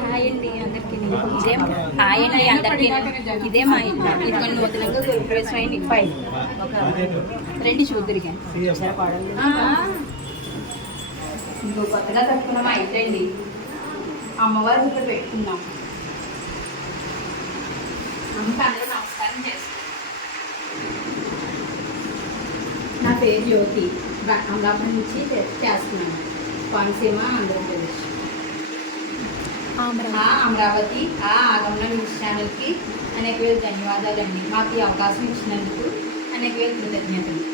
Hi అండి అందరికి. ఇదే హాయ్ అండి అందరికి. ఇదే మా ఇల్లు. ఇది కొన్ని నూతనంగా గృహప్రవేశమైన ఇబ్బాయి ఒక రెండు చూద్దరిగా ఇంకో కొత్తగా కట్టుకున్న మా ఇల్లు అండి. అమ్మవారు ఇక్కడ పెట్టుకున్నాం అమ్మకి అందరూ నమస్కారం చేస్తాం నా పేరు జ్యోతి. అమలాపురం నుంచి చేస్తున్నాను. కోనసీమ ఆంధ్రప్రదేశ్. అమరావతి ఆ ఆగమన న్యూస్ ఛానల్కి అనేక వేలు ధన్యవాదాలండి. మాకు ఈ అవకాశం ఇచ్చినందుకు అనేక వేలు కృతజ్ఞతలు.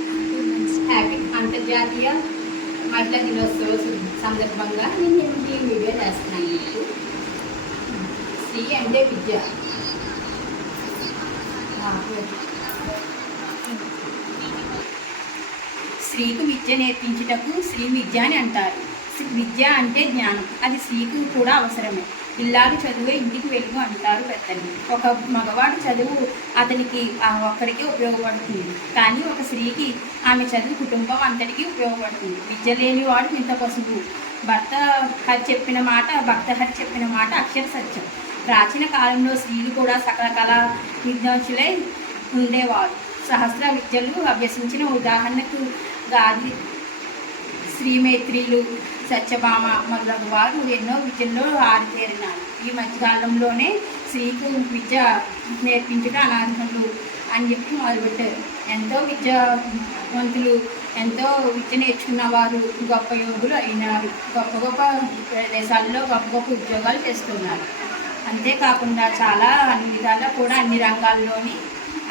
హ్యాపీ అంతర్జాతీయ మహిళా దినోత్సవ సందర్భంగా నేను ఈ వీడియో చేస్తున్నాను. మీకు శ్రీ అంటే విద్య. ఆ, స్త్రీకు విద్య నేర్పించుటకు స్త్రీ విద్య అని అంటారు. శ్రీ- విద్య అంటే జ్ఞానం. అది స్త్రీకి కూడా అవసరమే. ఇల్లాలు చదువే ఇంటికి వెలుగు అంటారు పెద్దలు. ఒక మగవాడు చదువు అతనికి ఆ ఒక్కరికి ఉపయోగపడుతుంది. కానీ ఒక స్త్రీకి ఆమె చదువు కుటుంబం అంతటికీ ఉపయోగపడుతుంది. విద్య లేని వాడు ఇంత పసుపు భర్త హరి చెప్పిన మాట భక్త హరి చెప్పిన మాట అక్షర సత్యం. ప్రాచీన కాలంలో స్త్రీలు కూడా సకల కళ విద్వాంసులై ఉండేవారు. సహస్ర విద్యలు అభ్యసించిన ఉదాహరణకు గాంధీ శ్రీమైత్రిలు సత్యభామ మొదలగు వారు ఎన్నో విద్యల్లో ఆరితేరినారు. ఈ మధ్యకాలంలోనే స్త్రీకు విద్య నేర్పించడం అనార్హులు అని చెప్పి మొదలుపెట్టారు. ఎంతో విద్యావంతులు ఎంతో విద్య నేర్చుకున్న వారు గొప్ప యోగులు అయినారు. గొప్ప గొప్ప ప్రదేశాల్లో గొప్ప గొప్ప ఉద్యోగాలు చేస్తున్నారు. అంతేకాకుండా చాలా అన్ని విధాలా కూడా అన్ని రంగాల్లోని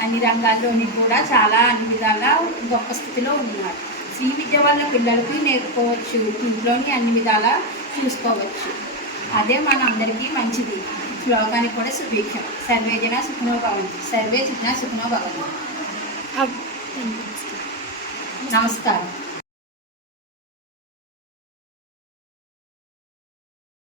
అన్ని రంగాల్లోని కూడా చాలా అన్ని విధాలా గొప్ప స్థితిలో ఉన్నారు. శ్రీ విద్య వల్ల పిల్లలకి నేర్చుకోవచ్చు. ఇంట్లోని అన్ని విధాలా చూసుకోవచ్చు. అదే మన అందరికీ మంచిది. శ్లోకానికి కూడా సుభిక్షం సర్వే జన సుఖనో భవంతి. సర్వే జన సుఖనో భవంతి. నమస్కారం.